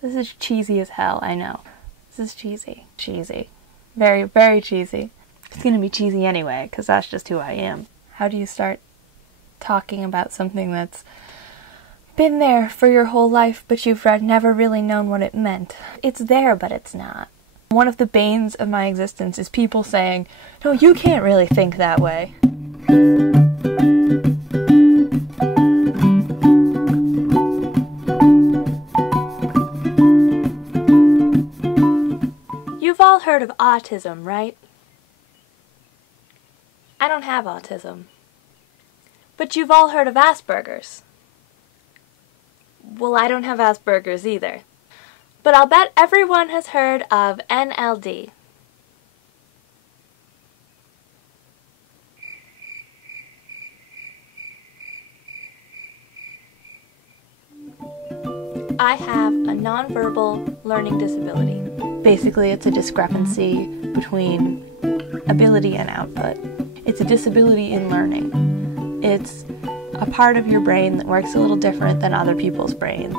This is cheesy as hell, I know. This is cheesy. Cheesy. Very, very cheesy. It's gonna be cheesy anyway, because that's just who I am. How do you start talking about something that's been there for your whole life, but you've never really known what it meant? It's there, but it's not. One of the banes of my existence is people saying, no, you can't really think that way. You've all heard of autism, right? I don't have autism. But you've all heard of Asperger's. Well, I don't have Asperger's either. But I'll bet everyone has heard of NLD. I have a nonverbal learning disability. Basically, it's a discrepancy between ability and output. It's a disability in learning. It's a part of your brain that works a little different than other people's brains.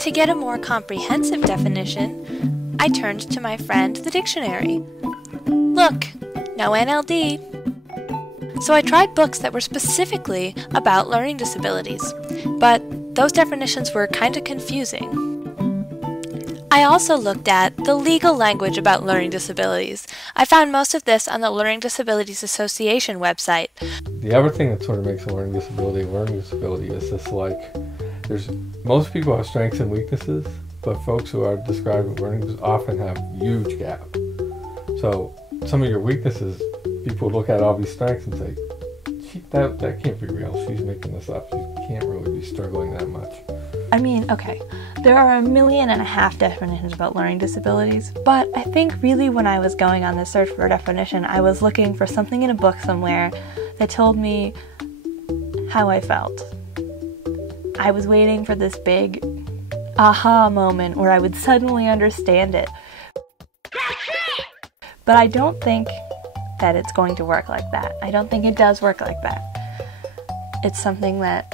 To get a more comprehensive definition, I turned to my friend, the dictionary. Look, no NLD. So I tried books that were specifically about learning disabilities, but those definitions were kind of confusing. I also looked at the legal language about learning disabilities. I found most of this on the Learning Disabilities Association website. The other thing that sort of makes a learning disability is this, like, most people have strengths and weaknesses, but folks who are describing learning often have huge gaps. So some of your weaknesses, people look at all these strengths and say, that can't be real, she's making this up, she can't really be struggling that much. I mean, okay, there are 1.5 million definitions about learning disabilities, but I think really when I was going on this search for a definition, I was looking for something in a book somewhere that told me how I felt. I was waiting for this big aha moment where I would suddenly understand it. But I don't think that it's going to work like that. I don't think it does work like that. It's something that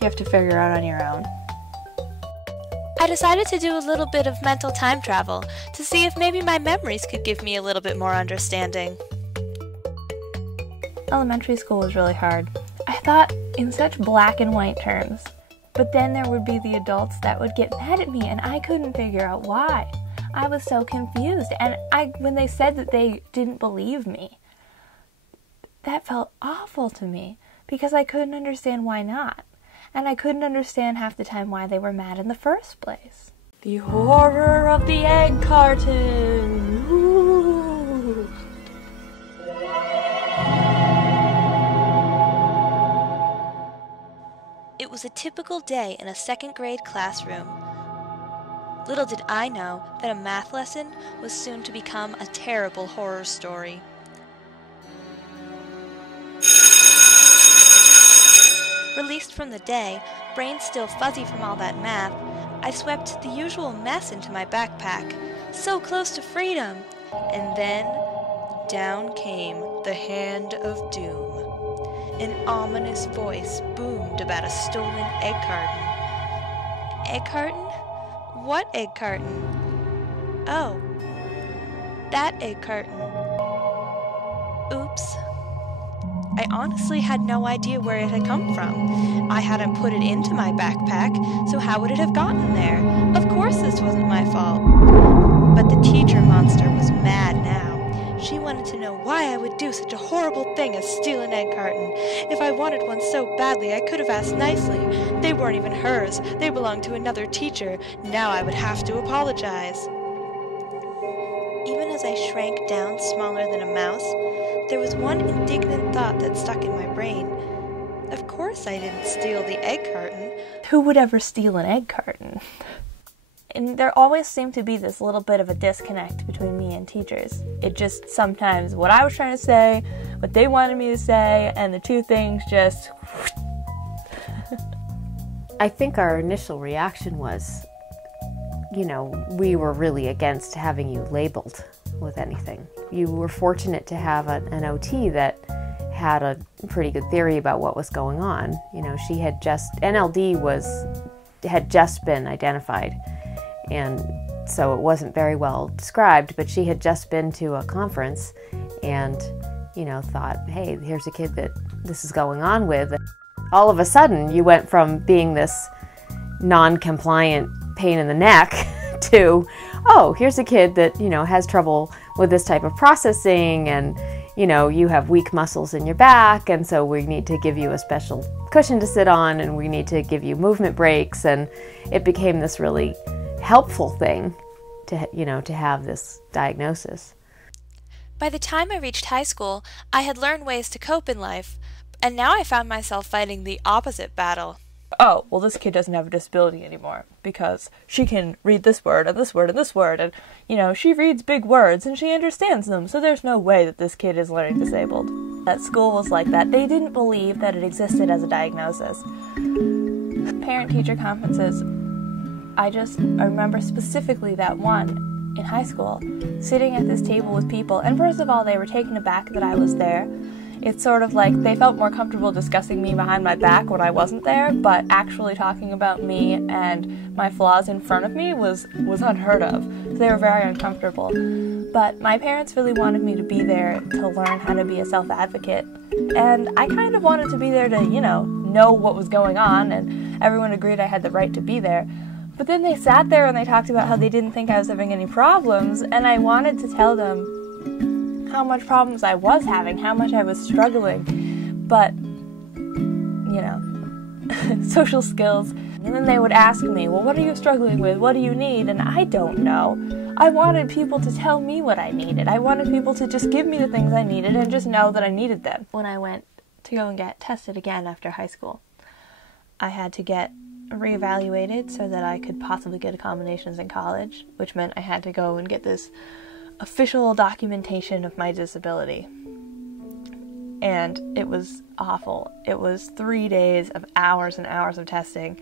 you have to figure out on your own. I decided to do a little bit of mental time travel to see if maybe my memories could give me a little bit more understanding. Elementary school was really hard. I thought in such black and white terms, but then there would be the adults that would get mad at me and I couldn't figure out why. I was so confused, and when they said that they didn't believe me, that felt awful to me because I couldn't understand why not. And I couldn't understand half the time why they were mad in the first place. The horror of the egg carton! Ooh. It was a typical day in a second grade classroom. Little did I know that a math lesson was soon to become a terrible horror story. Released from the day, brain still fuzzy from all that math, I swept the usual mess into my backpack, so close to freedom, and then down came the hand of doom. An ominous voice boomed about a stolen egg carton. Egg carton? What egg carton? Oh, that egg carton. Oops. I honestly had no idea where it had come from. I hadn't put it into my backpack, so how would it have gotten there? Of course this wasn't my fault. But the teacher monster was mad now. She wanted to know why I would do such a horrible thing as steal an egg carton. If I wanted one so badly, I could have asked nicely. They weren't even hers. They belonged to another teacher. Now I would have to apologize. Even as I shrank down smaller than a mouse, there was one indignant thought that stuck in my brain. Of course I didn't steal the egg carton. Who would ever steal an egg carton? And there always seemed to be this little bit of a disconnect between me and teachers. It just sometimes, what I was trying to say, what they wanted me to say, and the two things just... I think our initial reaction was, you know, we were really against having you labeled with anything. You were fortunate to have an OT that had a pretty good theory about what was going on. You know, she had just, NLD had just been identified, And so it wasn't very well described, but she had just been to a conference and, you know, thought, hey, here's a kid that this is going on with. All of a sudden, you went from being this non-compliant pain in the neck to, oh, here's a kid that, you know, has trouble with this type of processing, and, you know, you have weak muscles in your back, and so we need to give you a special cushion to sit on, and we need to give you movement breaks. And it became this really helpful thing to, you know, to have this diagnosis. By the time I reached high school, I had learned ways to cope in life, and now I found myself fighting the opposite battle. Oh, well, this kid doesn't have a disability anymore because she can read this word and this word and this word, and, you know, she reads big words and she understands them, so there's no way that this kid is learning disabled. That school was like that. They didn't believe that it existed as a diagnosis. Parent-teacher conferences, I remember specifically that one in high school, sitting at this table with people, and first of all, they were taken aback that I was there. It's sort of like they felt more comfortable discussing me behind my back when I wasn't there, but actually talking about me and my flaws in front of me was unheard of. So they were very uncomfortable. But my parents really wanted me to be there to learn how to be a self-advocate. And I kind of wanted to be there to, you know what was going on, and everyone agreed I had the right to be there. But then they sat there and they talked about how they didn't think I was having any problems, and I wanted to tell them how much problems I was having, how much I was struggling, but, you know, social skills. And then they would ask me, well, what are you struggling with? What do you need? And I don't know. I wanted people to tell me what I needed. I wanted people to just give me the things I needed and just know that I needed them. When I went to go and get tested again after high school, I had to get reevaluated so that I could possibly get accommodations in college, which meant I had to go and get this official documentation of my disability. And it was awful. It was 3 days of hours and hours of testing.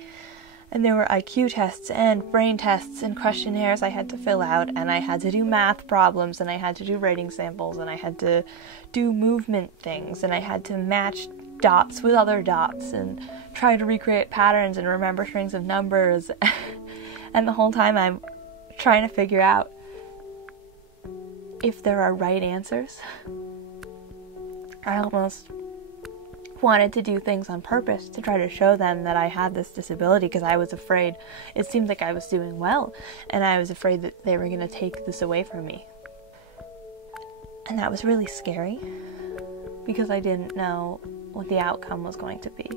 And there were IQ tests and brain tests and questionnaires I had to fill out, and I had to do math problems, and I had to do writing samples, and I had to do movement things, and I had to match dots with other dots and try to recreate patterns and remember strings of numbers. And the whole time I'm trying to figure out if there are right answers. I almost wanted to do things on purpose to try to show them that I had this disability, because I was afraid. It seemed like I was doing well, and I was afraid that they were going to take this away from me. And that was really scary, because I didn't know what the outcome was going to be.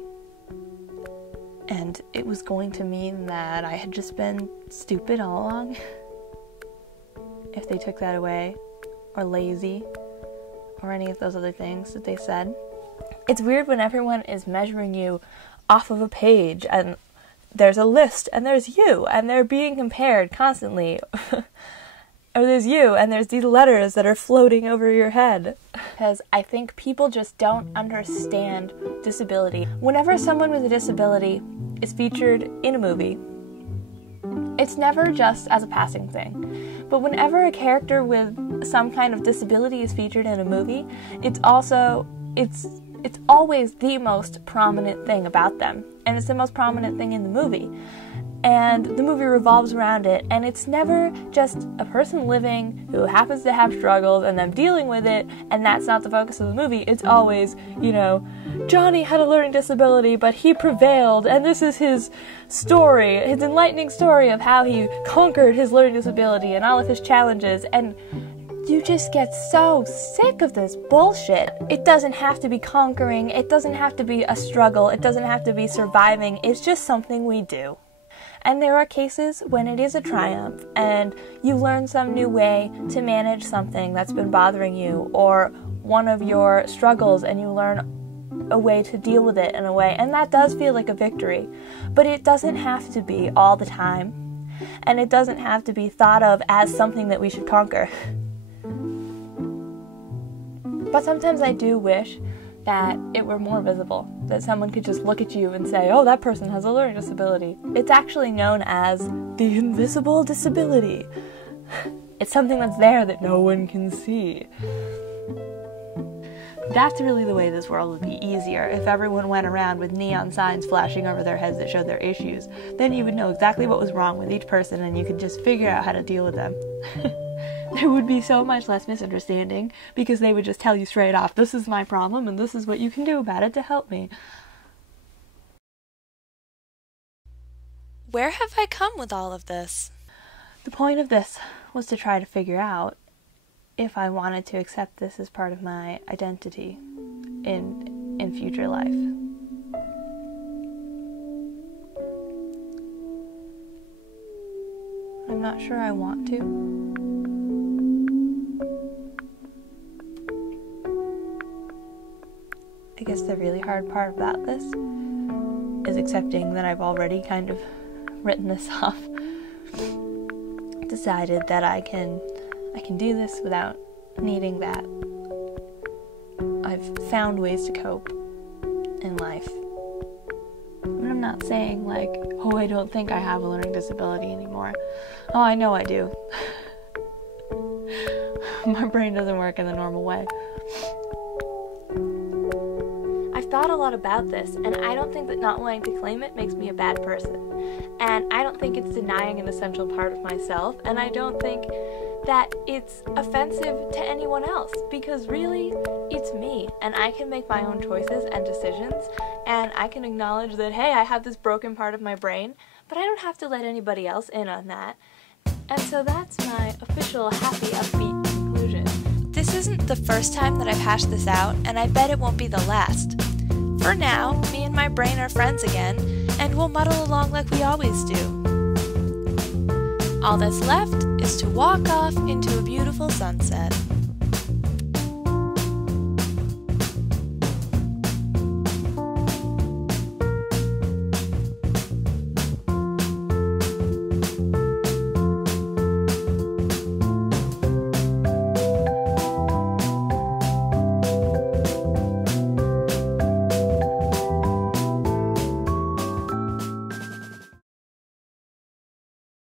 And it was going to mean that I had just been stupid all along, if they took that away, or lazy, or any of those other things that they said. It's weird when everyone is measuring you off of a page, and there's a list, and there's you, and they're being compared constantly. Or there's you, and there's these letters that are floating over your head. Because I think people just don't understand disability. Whenever someone with a disability is featured in a movie, it's never just as a passing thing. But whenever a character with some kind of disability is featured in a movie, it's always the most prominent thing about them. And it's the most prominent thing in the movie. And the movie revolves around it, and it's never just a person living who happens to have struggles and them dealing with it, and that's not the focus of the movie. It's always, Johnny had a learning disability, but he prevailed, and this is his story, his enlightening story of how he conquered his learning disability and all of his challenges, and you just get so sick of this bullshit. It doesn't have to be conquering, it doesn't have to be a struggle, it doesn't have to be surviving, it's just something we do. And there are cases when it is a triumph, and you learn some new way to manage something that's been bothering you, or one of your struggles, and you learn a way to deal with it in a way, and that does feel like a victory. But it doesn't have to be all the time, and it doesn't have to be thought of as something that we should conquer. But sometimes I do wish that it were more visible, that someone could just look at you and say, oh, that person has a learning disability. It's actually known as the invisible disability. It's something that's there that no one can see. That's really the way this world would be easier. If everyone went around with neon signs flashing over their heads that showed their issues, then you would know exactly what was wrong with each person and you could just figure out how to deal with them. There would be so much less misunderstanding because they would just tell you straight off, this is my problem and this is what you can do about it to help me. Where have I come with all of this? The point of this was to try to figure out if I wanted to accept this as part of my identity in future life. I'm not sure I want to. I guess the really hard part about this is accepting that I've already kind of written this off. Decided that I can do this without needing that. I've found ways to cope in life. But I'm not saying like, oh, I don't think I have a learning disability anymore. Oh, I know I do. My brain doesn't work in the normal way. I've thought a lot about this, and I don't think that not wanting to claim it makes me a bad person. And I don't think it's denying an essential part of myself, and I don't think that it's offensive to anyone else, because really, it's me, and I can make my own choices and decisions, and I can acknowledge that, hey, I have this broken part of my brain, but I don't have to let anybody else in on that. And so that's my official happy, upbeat conclusion. This isn't the first time that I've hashed this out, and I bet it won't be the last. For now, me and my brain are friends again, and we'll muddle along like we always do. All that's left is to walk off into a beautiful sunset.